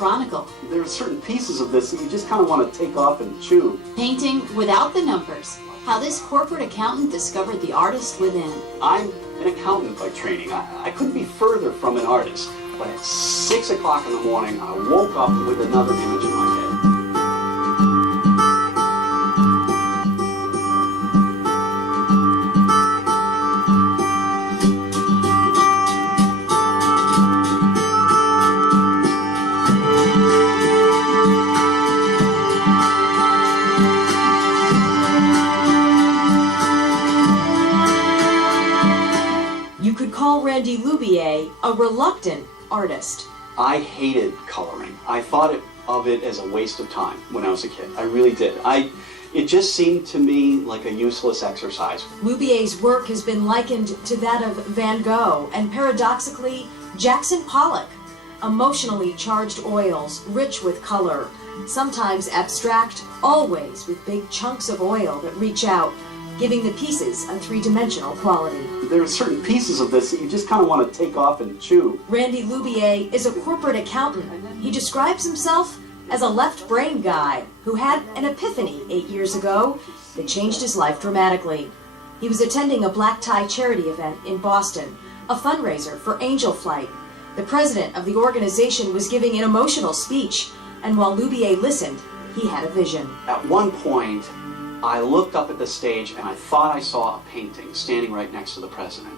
Chronicle. There are certain pieces of this that you just kind of want to take off and chew. Painting without the numbers. How this corporate accountant discovered the artist within. I'm an accountant by training. I couldn't be further from an artist. But at 6 o'clock in the morning, I woke up with another image in my head. You could call Randy Loubier a reluctant artist. I hated coloring. I thought of it as a waste of time when I was a kid. I really did. It just seemed to me like a useless exercise. Loubier's work has been likened to that of Van Gogh and paradoxically Jackson Pollock. Emotionally charged oils, rich with color, sometimes abstract, always with big chunks of oil that reach out, giving the pieces a three-dimensional quality. There are certain pieces of this that you just kind of want to take off and chew. Randy Loubier is a corporate accountant. He describes himself as a left-brain guy who had an epiphany 8 years ago that changed his life dramatically. He was attending a black tie charity event in Boston, a fundraiser for Angel Flight. The president of the organization was giving an emotional speech, and while Loubier listened, he had a vision. At one point, I looked up at the stage and I thought I saw a painting standing right next to the president.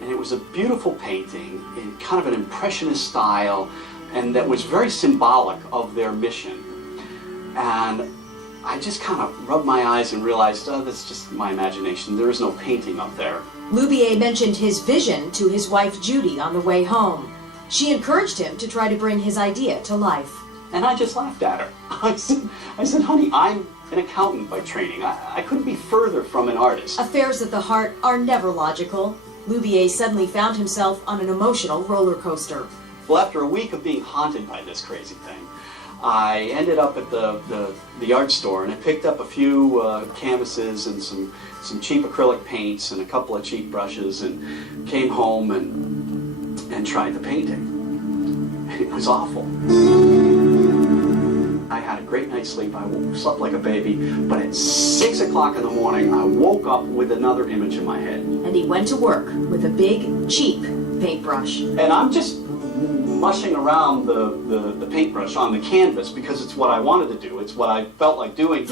And it was a beautiful painting in kind of an impressionist style and that was very symbolic of their mission. And I just kind of rubbed my eyes and realized, oh, that's just my imagination. There is no painting up there. Loubier mentioned his vision to his wife Judy on the way home. She encouraged him to try to bring his idea to life. And I just laughed at her. I said, honey, I'm an accountant by training. I couldn't be further from an artist. Affairs of the heart are never logical. Loubier suddenly found himself on an emotional roller coaster. Well, after a week of being haunted by this crazy thing, I ended up at the art store and I picked up a few canvases and some cheap acrylic paints and a couple of cheap brushes and came home and tried the painting. It was awful. I had a great night's sleep. I slept like a baby, but at 6 o'clock in the morning, I woke up with another image in my head. And he went to work with a big, cheap paintbrush. And I'm just mushing around the paintbrush on the canvas because it's what I wanted to do. It's what I felt like doing.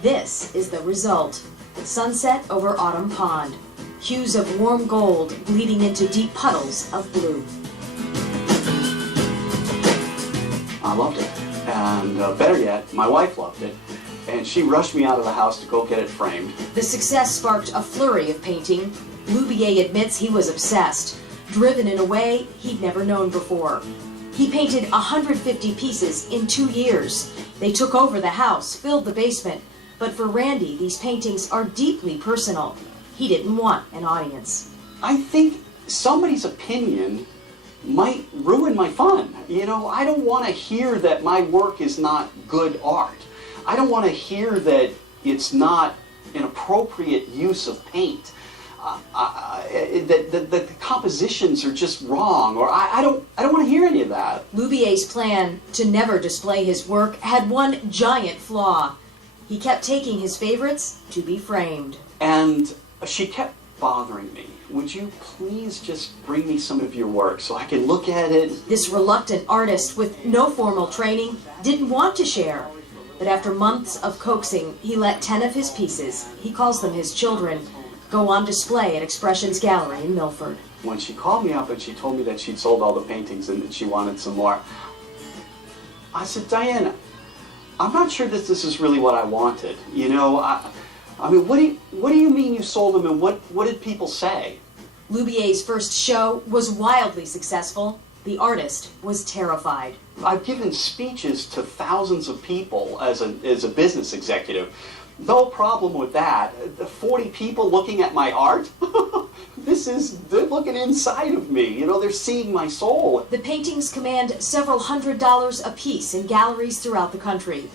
This is the result. Sunset over Autumn Pond. Hues of warm gold bleeding into deep puddles of blue. I loved it, and better yet, my wife loved it, and she rushed me out of the house to go get it framed. The success sparked a flurry of painting. Loubier admits he was obsessed, driven in a way he'd never known before. He painted 150 pieces in 2 years. They took over the house, filled the basement, but for Randy, these paintings are deeply personal. He didn't want an audience. I think somebody's opinion might ruin my fun. You know, I don't want to hear that my work is not good art. I don't want to hear that it's not an appropriate use of paint. That the compositions are just wrong, or I don't want to hear any of that. Loubier's plan to never display his work had one giant flaw. He kept taking his favorites to be framed. And she kept bothering me. Would you please just bring me some of your work so I can look at it? This reluctant artist with no formal training didn't want to share. But after months of coaxing, he let 10 of his pieces, he calls them his children, go on display at Expressions Gallery in Milford. When she called me up and she told me that she'd sold all the paintings and that she wanted some more, I said, Diana, I'm not sure that this is really what I wanted. You know, I mean, what do you mean you sold them, and what did people say? Loubier's first show was wildly successful. The artist was terrified. I've given speeches to thousands of people as a business executive. No problem with that. The 40 people looking at my art, they're looking inside of me. You know, they're seeing my soul. The paintings command several $100s a piece in galleries throughout the country.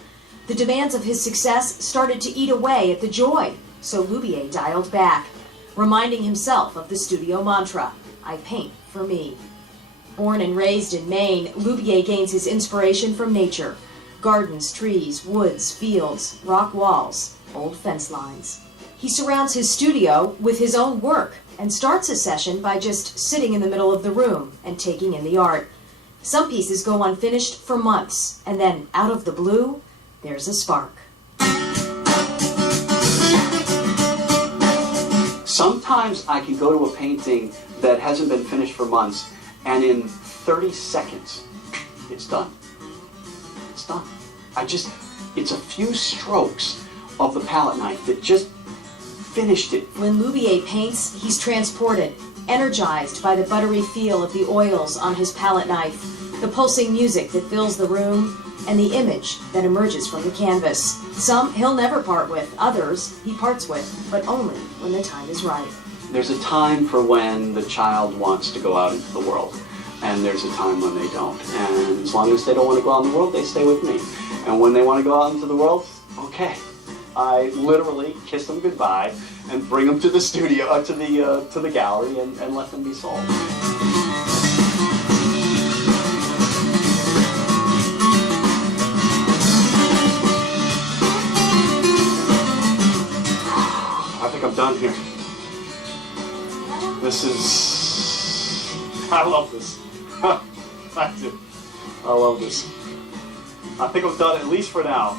The demands of his success started to eat away at the joy, so Loubier dialed back, reminding himself of the studio mantra, I paint for me. Born and raised in Maine, Loubier gains his inspiration from nature. Gardens, trees, woods, fields, rock walls, old fence lines. He surrounds his studio with his own work and starts a session by just sitting in the middle of the room and taking in the art. Some pieces go unfinished for months, and then, out of the blue, there's a spark. Sometimes I can go to a painting that hasn't been finished for months, and in 30 seconds, it's done. It's done. It's a few strokes of the palette knife that just finished it. When Loubier paints, he's transported, energized by the buttery feel of the oils on his palette knife, the pulsing music that fills the room, and the image that emerges from the canvas. Some he'll never part with, others he parts with, but only when the time is right. There's a time for when the child wants to go out into the world, and there's a time when they don't. And as long as they don't want to go out in the world, they stay with me. And when they want to go out into the world, okay. I literally kiss them goodbye and bring them to the studio, to the gallery, and let them be sold. I think I'm done here. I love this. I do. I love this. I think I'm done at least for now.